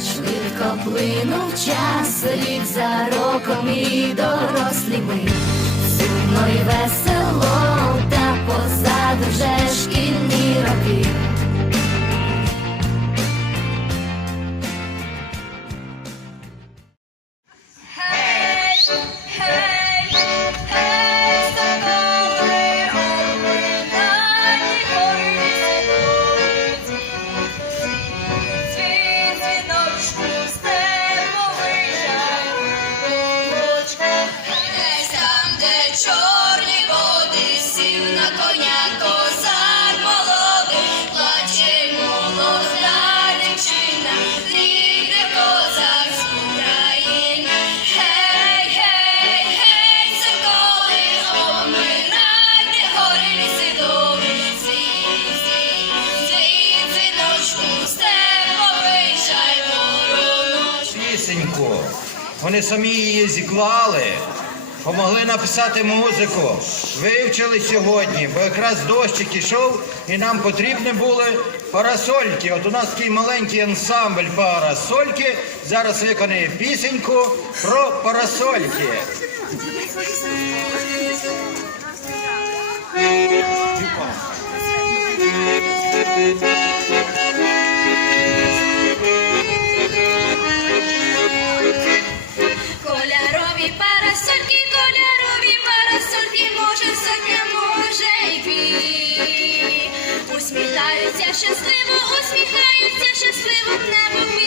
Швидко плинув час, слід за роком і дорослі ми. Вони самі її зіклали, помогли написати музику, вивчили сьогодні, бо якраз дощик ішов, і нам потрібні були парасольки. От у нас такий маленький ансамбль парасольки. Зараз виконує пісеньку про парасольки. щасливо усміхаються. щасливо небо.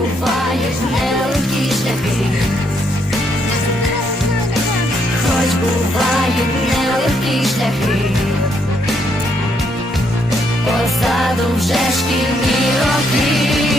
бувають нелегкі шляхи, хоч бувають нелегкі шляхи, позаду вже шкільні роки.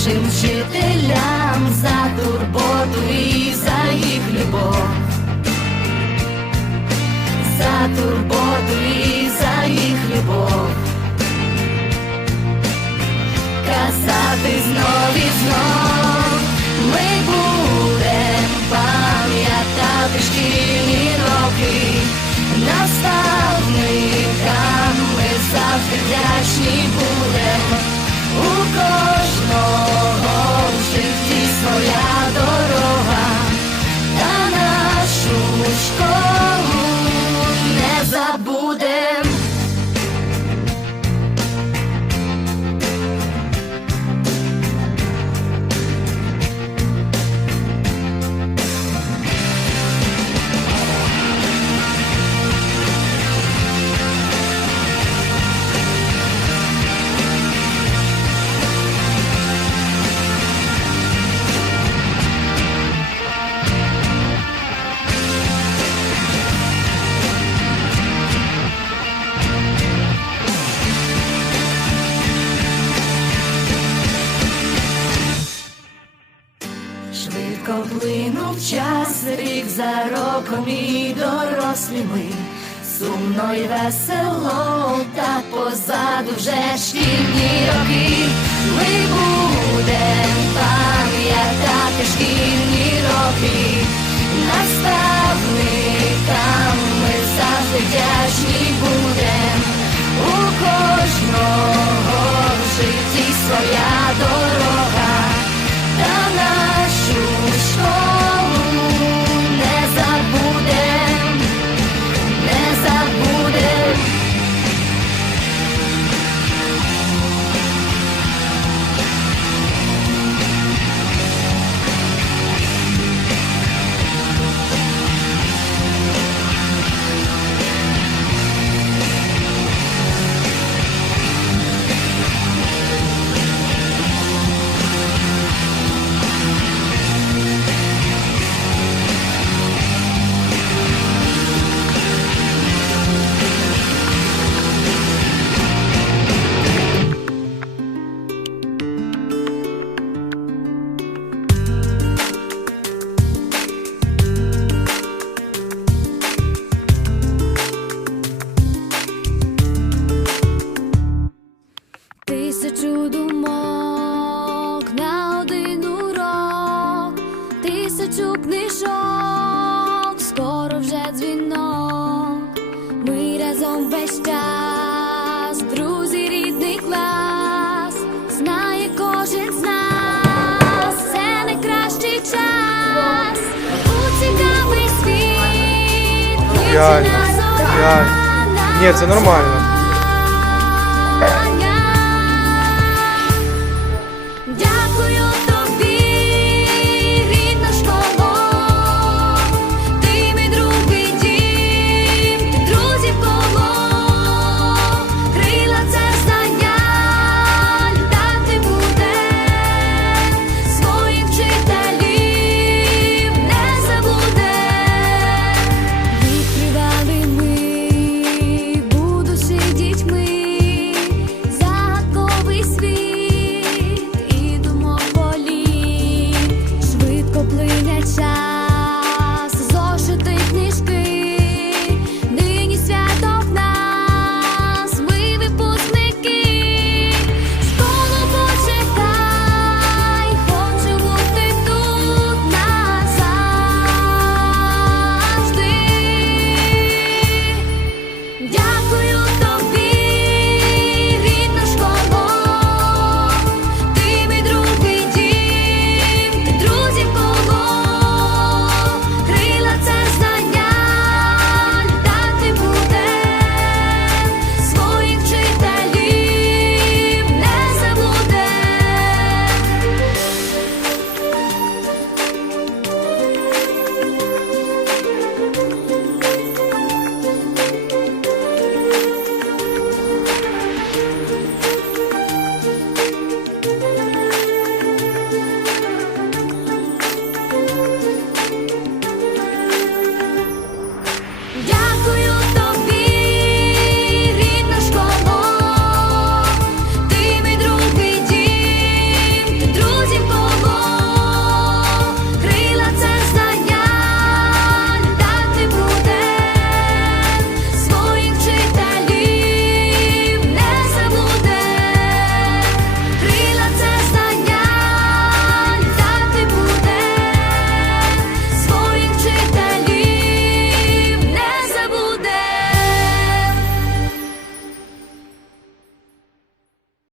нашим вчителям за турботу і за їх любов, за турботу і за їх любов, казати знов і знов. Не Швидко плинув час, рік за роком і дорослі ми. Сумно й весело, та позаду вже шкільні роки. Ми будем пам'ятати шкільні роки. Наставникам разом весь час, друзі, рідний клас, знає кожен з нас, це найкращий час, у цікавий світ, Реально, реально. Ні, це нормально.